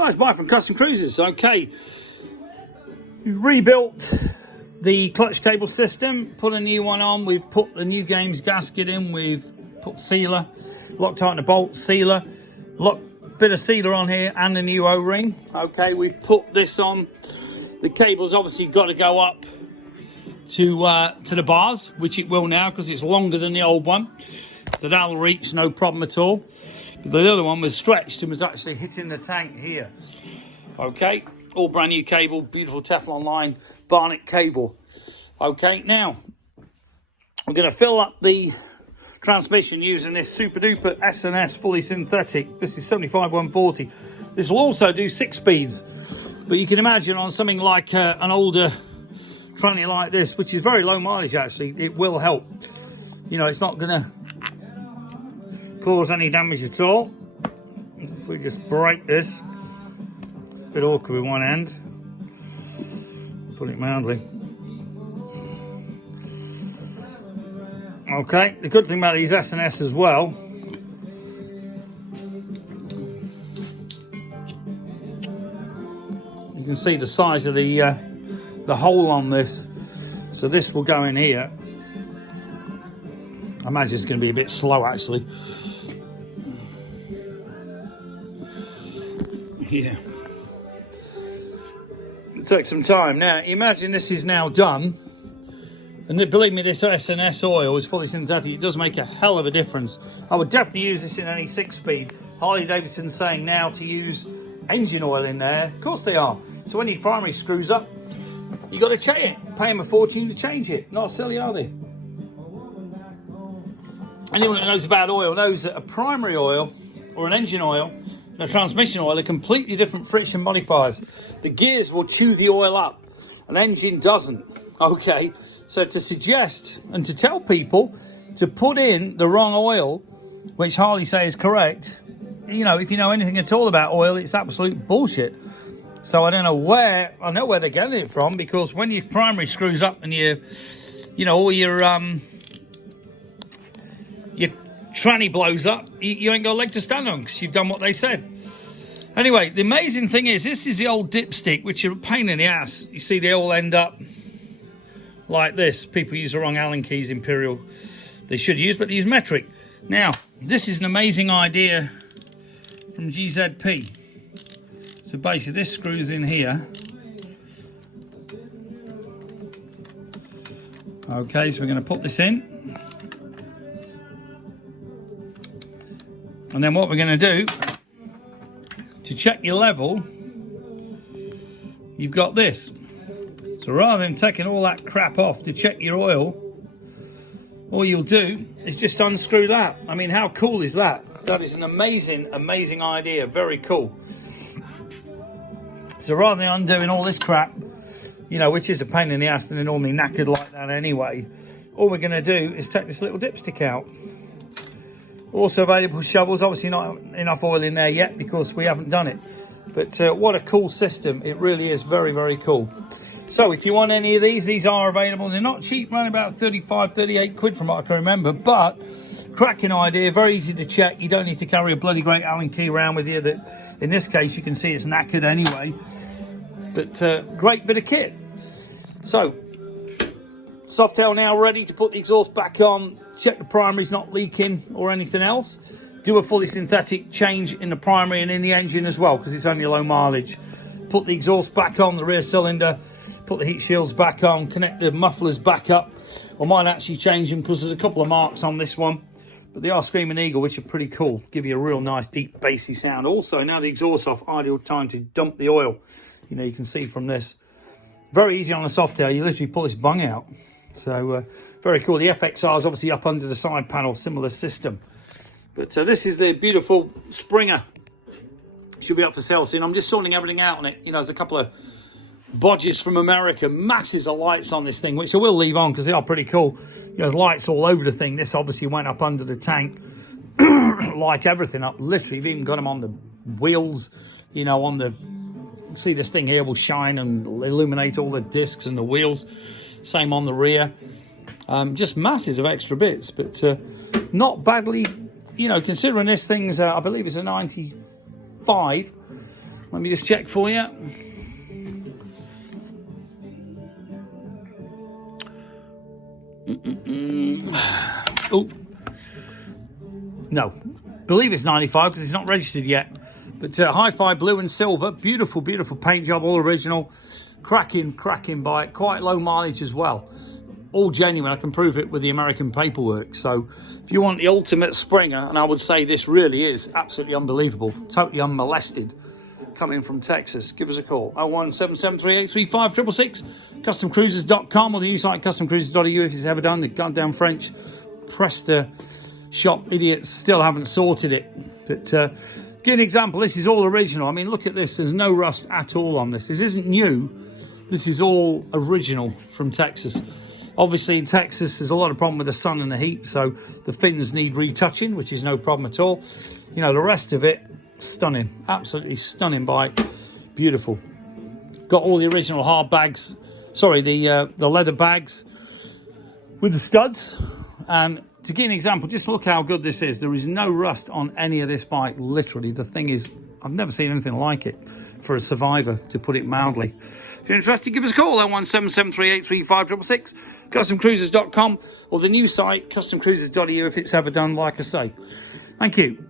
Nice buy from Custom Cruises. Okay, we've rebuilt the clutch cable system, put a new one on. We've put the new games gasket in. We've put sealer, Loctite and a bolt sealer, bit of sealer on here, and the new O-ring. Okay, we've put this on. The cable's obviously got to go up to the bars, which it will now because it's longer than the old one. So that'll reach, no problem at all. The other one was stretched and was actually hitting the tank here. Okay, all brand new cable, beautiful Teflon line, Barnett cable. Okay, now we're going to fill up the transmission using this super duper S&S fully synthetic. This is 75140. This will also do 6 speeds, but you can imagine on something like an older tranny like this, which is very low mileage actually, it will help. You know, it's not going to cause any damage at all. If we just break this, a bit awkward with one end, put it mildly. Okay, the good thing about these S&S as well, you can see the size of the hole on this. So this will go in here. I imagine it's going to be a bit slow actually. Yeah, it took some time. Now imagine this is now done, and believe me, this S&S oil is fully synthetic. It does make a hell of a difference. I would definitely use this in any 6-speed. Harley Davidson saying now to use engine oil in there. Of course they are. So when your primary screws up, you got to change it. Pay them a fortune to change it. Not silly, are they? Anyone that knows about oil knows that a primary oil or an engine oil and a transmission oil are completely different friction modifiers. The gears will chew the oil up. An engine doesn't. Okay, so to suggest and to tell people to put in the wrong oil, which Harley say is correct, you know, if you know anything at all about oil, it's absolute bullshit. So I don't know where, I know where they're getting it from, because when your primary screws up and you know, all your tranny blows up, you ain't got a leg to stand on because you've done what they said. Anyway, the amazing thing is, this is the old dipstick, which are a pain in the ass. You see, they all end up like this. People use the wrong Allen keys, Imperial. They should use, but they use metric. Now, this is an amazing idea from GZP. So basically, this screws in here. Okay, so we're going to put this in. And then what we're going to do, to check your level, you've got this. So rather than taking all that crap off to check your oil, all you'll do is just unscrew that. I mean, how cool is that? That is an amazing, amazing idea. Very cool. So rather than undoing all this crap, you know, which is a pain in the ass and they're normally knackered like that anyway, all we're going to do is take this little dipstick out. Also available shovels, obviously not enough oil in there yet because we haven't done it. But what a cool system. It really is very, very cool. So if you want any of these are available. They're not cheap, around about 35, 38 quid from what I can remember. But cracking idea, very easy to check. You don't need to carry a bloody great Allen key around with you. That in this case, you can see it's knackered anyway. But great bit of kit. So, Softail now ready to put the exhaust back on. Check the primary's not leaking or anything else. Do a fully synthetic change in the primary and in the engine as well, because it's only low mileage. Put the exhaust back on the rear cylinder. Put the heat shields back on. Connect the mufflers back up. I might actually change them because there's a couple of marks on this one. But they are Screaming Eagle, which are pretty cool. Give you a real nice, deep, bassy sound. Also, now the exhaust's off, ideal time to dump the oil. You know, you can see from this. Very easy on the Softail. You literally pull this bung out. So, very cool. The FXR is obviously up under the side panel, similar system. But this is the beautiful Springer. Should be up for sale soon. I'm just sorting everything out on it. You know, there's a couple of bodges from America. Masses of lights on this thing, which I will leave on because they are pretty cool. You know, there's lights all over the thing. This obviously went up under the tank. Light everything up. Literally, you've even got them on the wheels. You know, on the... See, this thing here will shine and illuminate all the discs and the wheels. Same on the rear. Just masses of extra bits, but not badly, you know, considering this thing's, I believe it's a 95. Let me just check for you. Oh, no, believe it's 95 because it's not registered yet. But hi-fi blue and silver, beautiful, beautiful paint job, all original, cracking bike, quite low mileage as well. All genuine. I can prove it with the American paperwork. So if you want the ultimate Springer, and I would say this really is absolutely unbelievable, totally unmolested, coming from Texas, give us a call. 01773835666, customcruisers.com, or the new site customcruisers.eu if it's ever done. The goddamn French Presta shop idiots still haven't sorted it. But give an example, this is all original. I mean, look at this, there's no rust at all on this. This isn't new, this is all original from Texas. Obviously in Texas there's a lot of problem with the sun and the heat, so the fins need retouching, which is no problem at all. You know, the rest of it, stunning, absolutely stunning bike, beautiful. Got all the original hard bags, sorry, the leather bags with the studs. And to give an example, just look how good this is. There is no rust on any of this bike, literally. The thing is, I've never seen anything like it for a survivor, to put it mildly. If you're interested, give us a call, 01773835666, customcruisers.com, or the new site, customcruisers.eu if it's ever done, like I say. Thank you.